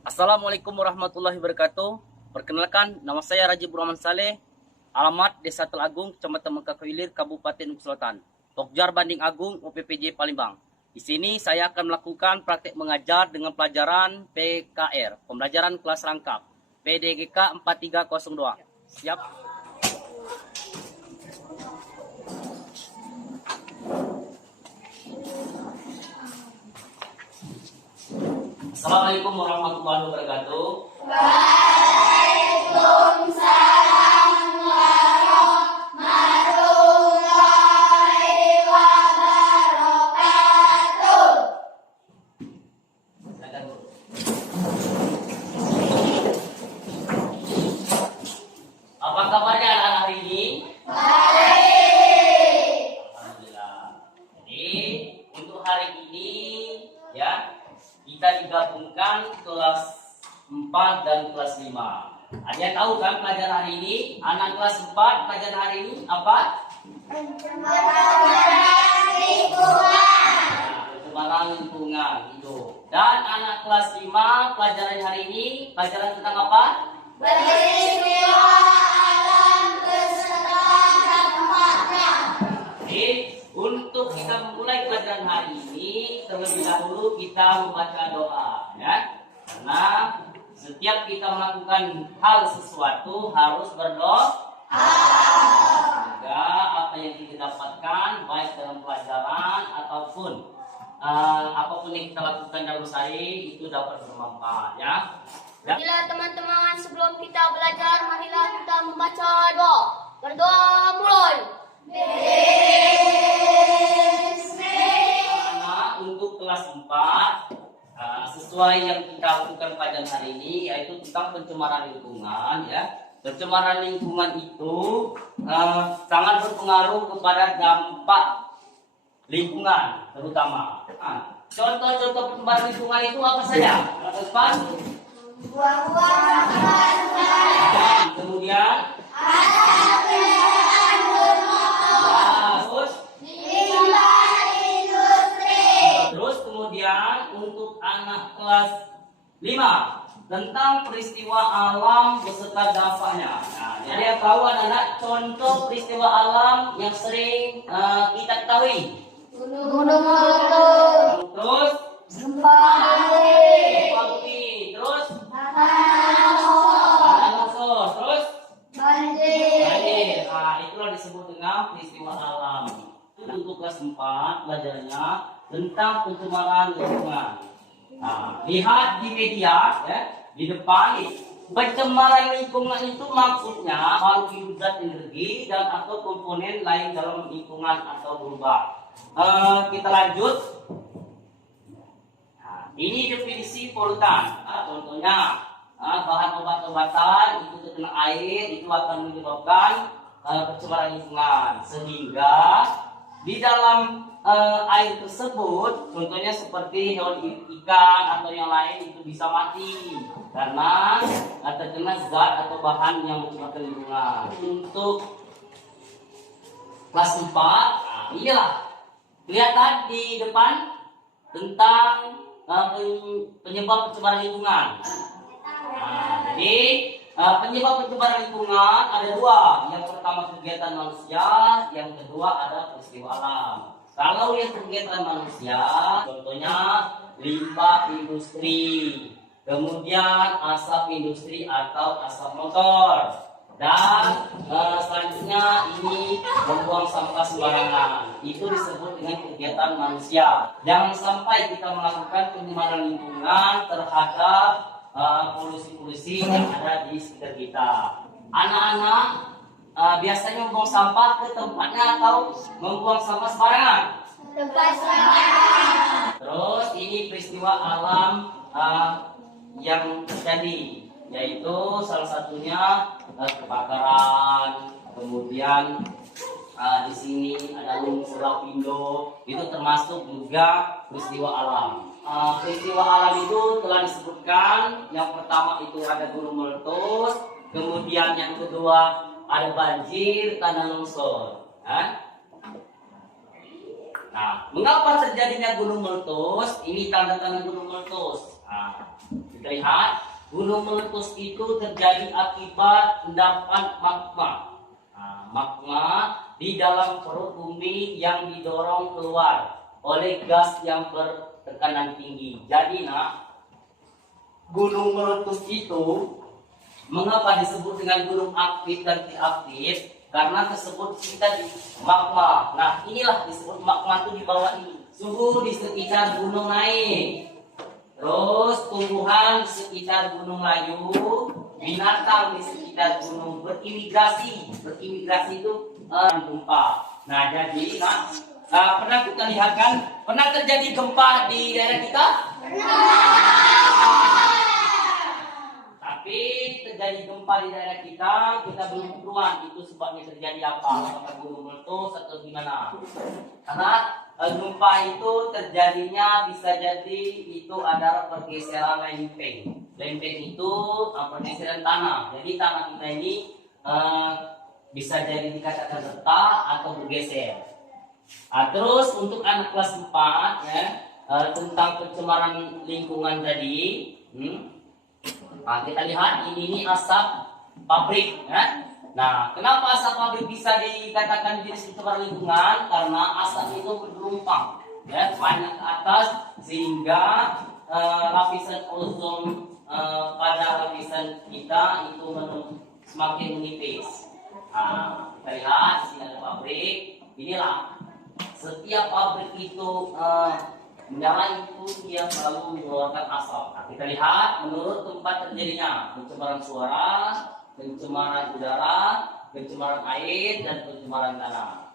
Assalamualaikum warahmatullahi wabarakatuh. Perkenalkan, nama saya Raji Burahman Saleh. Alamat Desa Telagung, Kecamatan Mengkakoilir, Kabupaten Bukit Selatan. Tokjar Banding Agung, UPPJ Palembang. Di sini saya akan melakukan praktek mengajar dengan pelajaran PKR, pembelajaran kelas rangkap, PDGK 4302. Siap? Assalamualaikum warahmatullahi wabarakatuh. Waalaikumsalam warahmatullahi wabarakatuh. Silakan, Bu. Apa kabarnya anak-anak hari ini? Baik. Alhamdulillah. Jadi untuk hari ini ya kita digabungkan kelas 4 dan kelas 5. Ada yang tahu kan pelajaran hari ini? Anak kelas 4 pelajaran hari ini apa? Pencemaran lingkungan. Pencemaran lingkungan itu. Dan anak kelas 5 pelajaran hari ini pelajaran tentang apa? Peristiwa alam beserta dampaknya. Oke, untuk kita memulai pelajaran hari ini, terlebih dahulu kita membaca doa, ya. Karena setiap kita melakukan hal sesuatu harus berdoa. Semoga apa yang kita dapatkan baik dalam pelajaran ataupun apapun yang kita lakukan dalam sehari itu dapat bermanfaat, ya. Bila teman-teman sebelum kita belajar, marilah kita membaca doa. Berdoa mulai. Anak untuk kelas 4 sesuai yang kita lakukan pada hari ini yaitu tentang pencemaran lingkungan, ya. Pencemaran lingkungan itu sangat berpengaruh kepada dampak lingkungan terutama. Contoh-contoh pencemaran lingkungan itu apa saja? Depan. Buang-buang sampah. Kemudian terus Limbah industri. Terus kemudian untuk anak kelas 5 tentang peristiwa alam beserta dampaknya. Nah, jadi yang tahu anak-anak contoh peristiwa alam yang sering kita ketahui. Gunung Meletus. Terus Gempa bumi. bumi, terus Tanah longsor, terus banjir. banjir. Nah, itulah disebut dengan peristiwa alam. Untuk kelas 4 pelajarannya tentang pencemaran lingkungan. Nah, lihat di media ya, di depan pencemaran lingkungan itu maksudnya makhluk hidup zat energi dan atau komponen lain dalam lingkungan atau berubah. Kita lanjut. Nah, ini definisi polutan. Contohnya bahan obat-obatan itu terkena air itu akan menyebabkan pencemaran lingkungan sehingga di dalam air tersebut, contohnya seperti hewan ikan atau yang lain itu bisa mati karena terkena zat atau bahan yang mencemarkan lingkungan. Untuk kelas 4, inilah kelihatan di depan tentang penyebab pencemaran lingkungan. Jadi penyebab pencemaran lingkungan ada dua. Yang pertama kegiatan manusia, yang kedua ada peristiwa alam. Kalau yang kegiatan manusia, contohnya limbah industri, kemudian asap industri atau asap motor, dan selanjutnya ini membuang sampah sembarangan. Itu disebut dengan kegiatan manusia. Jangan sampai kita melakukan pencemaran lingkungan terhadap polusi-polusi yang ada di sekitar kita. Anak-anak biasanya membuang sampah ke tempatnya atau membuang sampah sembarangan. Tempat sembarangan. Terus ini peristiwa alam yang terjadi, yaitu salah satunya kebakaran, kemudian di sini ada longsor Lapindo, itu termasuk juga peristiwa alam. Peristiwa alam itu telah disebutkan, yang pertama itu ada gunung meletus, kemudian yang kedua ada banjir, tanah longsor. Nah, mengapa terjadinya gunung meletus? Ini tanda-tanda gunung meletus. Nah, Kita lihat, gunung meletus itu terjadi akibat endapan magma. Nah, magma di dalam perut bumi yang didorong keluar oleh gas yang bertekanan tinggi. Jadi, gunung meletus itu mengapa disebut dengan gunung aktif dan tidak aktif? Karena tersebut kita di magma. Nah, inilah disebut magma itu di bawah ini. Suhu di sekitar gunung naik. Terus tumbuhan di sekitar gunung layu, binatang di sekitar gunung berimigrasi. Berimigrasi itu gempa. Nah, jadi pernah kita lihat kan? Pernah terjadi gempa di daerah kita? Tapi terjadi gempa di daerah kita belum keruan itu sebabnya terjadi apa? Apakah gunung meletus atau gimana? Karena gempa itu terjadinya bisa jadi itu adalah pergeseran lempeng. Lempeng itu pergeseran tanah. Jadi tanah kita ini bisa jadi dikatakan retak atau bergeser. Terus untuk anak kelas 4 ya, tentang pencemaran lingkungan tadi. Kita lihat ini asap pabrik ya. Nah, kenapa asap pabrik bisa dikatakan jenis pencemaran lingkungan? Karena asap itu bergelombang ya, banyak ke atas sehingga lapisan ozon pada lapisan kita itu semakin menipis. Kita lihat di sini ada pabrik. Inilah setiap pabrik itu menyala itu dia selalu mengeluarkan asap. Kita lihat menurut tempat terjadinya pencemaran suara, pencemaran udara, pencemaran air, dan pencemaran tanah.